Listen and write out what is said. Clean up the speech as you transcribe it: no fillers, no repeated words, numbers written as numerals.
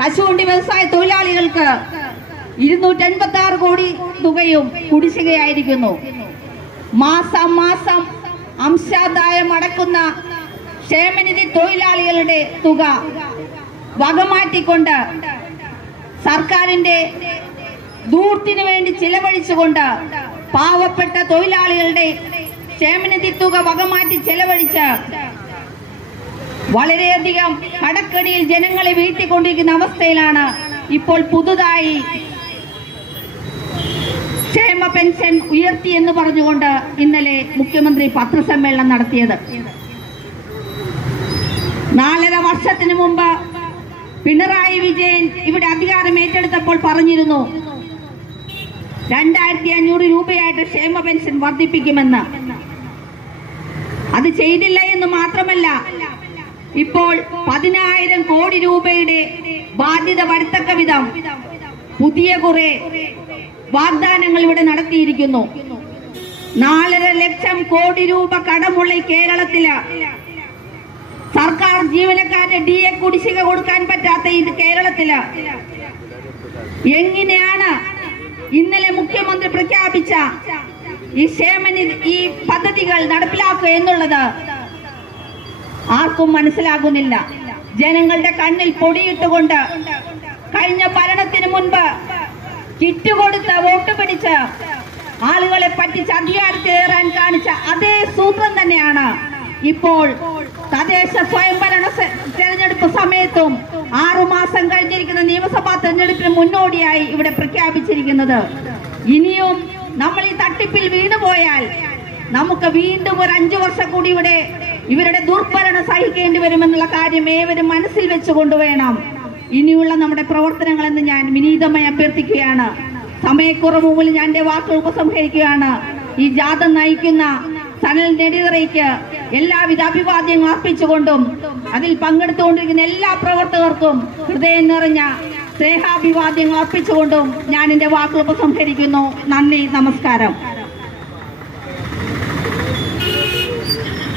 കശുവണ്ടി വ്യവസായ തൊഴിലാളികൾക്ക് 286 കോടി തുകയും കുടിശ്ശികയായിരിക്കുന്നു. മാസം മാസം അംശാദായം അടക്കുന്ന ക്ഷേമനിധി തൊഴിലാളികളുടെ തുക വകമാറ്റിക്കൊണ്ട് സർക്കാരിന്റെ ദൂർത്തിനു വേണ്ടി ചിലവഴിച്ചുകൊണ്ട് പാവപ്പെട്ട തൊഴിലാളികളുടെ ക്ഷേമനിധി തുക വകമാറ്റി ചെലവഴിച്ച് വളരെയധികം കടക്കടിയിൽ ജനങ്ങളെ വീഴ്ത്തിക്കൊണ്ടിരിക്കുന്ന അവസ്ഥയിലാണ് ഇപ്പോൾ പുതുതായി ക്ഷേമ പെൻഷൻ ഉയർത്തി എന്ന് പറഞ്ഞുകൊണ്ട് ഇന്നലെ മുഖ്യമന്ത്രി പത്രസമ്മേളനം നടത്തിയത്. 4.5 വർഷത്തിന് മുമ്പ് പിണറായി വിജയൻ ഇവിടെ അധികാരം ഏറ്റെടുത്തപ്പോൾ പറഞ്ഞിരുന്നു 2500 രൂപയായിട്ട് ക്ഷേമ പെൻഷൻ വർദ്ധിപ്പിക്കുമെന്ന്. അത് ചെയ്തില്ല എന്ന് മാത്രമല്ല, ഇപ്പോൾ 10,000 കോടി രൂപയുടെ ബാധ്യത വരുത്തക്ക വിധം പുതിയ കുറെ വാഗ്ദാനങ്ങൾ ഇവിടെ നടത്തിയിരിക്കുന്നു. 4.5 ലക്ഷം കോടി രൂപ കടമുള്ള കേരളത്തില് സർക്കാർ ജീവനക്കാരുടെ DA കുടിശ്ശിക കൊടുക്കാൻ പറ്റാത്ത ഇത് കേരളത്തില് എങ്ങനെയാണ് ഇന്നലെ മുഖ്യമന്ത്രി പ്രഖ്യാപിച്ച ഈ ക്ഷേമനിധി ഈ പദ്ധതികൾ നടപ്പിലാക്കുക എന്നുള്ളത് ആർക്കും മനസ്സിലാകുന്നില്ല. ജനങ്ങളുടെ കണ്ണിൽ പൊടിയിട്ടുകൊണ്ട് കഴിഞ്ഞ ഭരണത്തിന് മുൻപ് കിറ്റ് കൊടുത്ത് വോട്ട് പിടിച്ച് ആളുകളെ പറ്റിച്ച് അധികാരത്തിലേറാൻ കാണിച്ച അതേ സൂത്രം തന്നെയാണ് ഇപ്പോൾ തദ്ദേശ സ്വയംഭരണ തെരഞ്ഞെടുപ്പ് സമയത്തും 6 മാസം കഴിഞ്ഞിരിക്കുന്ന നിയമസഭാ തെരഞ്ഞെടുപ്പിന് മുന്നോടിയായി ഇവിടെ പ്രഖ്യാപിച്ചിരിക്കുന്നത്. ഇനിയും നമ്മൾ ഈ തട്ടിപ്പിൽ വീണുപോയാൽ നമുക്ക് വീണ്ടും ഒരു 5 വർഷം കൂടി ഇവിടെ ഇവരുടെ ദുർഭരണം സഹിക്കേണ്ടി വരുമെന്നുള്ള കാര്യം ഏവരും മനസ്സിൽ വെച്ചുകൊണ്ട് വേണം ഇനിയുള്ള നമ്മുടെ പ്രവർത്തനങ്ങളെന്ന് ഞാൻ വിനീതമായി അഭ്യർത്ഥിക്കുകയാണ്. സമയക്കുറവ് മൂലം ഞാൻ എന്റെ വാക്കുകൾ ഉപസംഹരിക്കുകയാണ്. ഈ ജാഥ നയിക്കുന്ന സനൽ നെടിതറയ്ക്ക് എല്ലാവിധ അഭിവാദ്യങ്ങൾ അർപ്പിച്ചുകൊണ്ടും അതിൽ പങ്കെടുത്തുകൊണ്ടിരിക്കുന്ന എല്ലാ പ്രവർത്തകർക്കും ഹൃദയം നിറഞ്ഞ സ്നേഹാഭിവാദ്യങ്ങൾ അർപ്പിച്ചുകൊണ്ടും ഞാൻ എന്റെ വാക്കുകൾ ഉപസംഹരിക്കുന്നു. നന്ദി, നമസ്കാരം.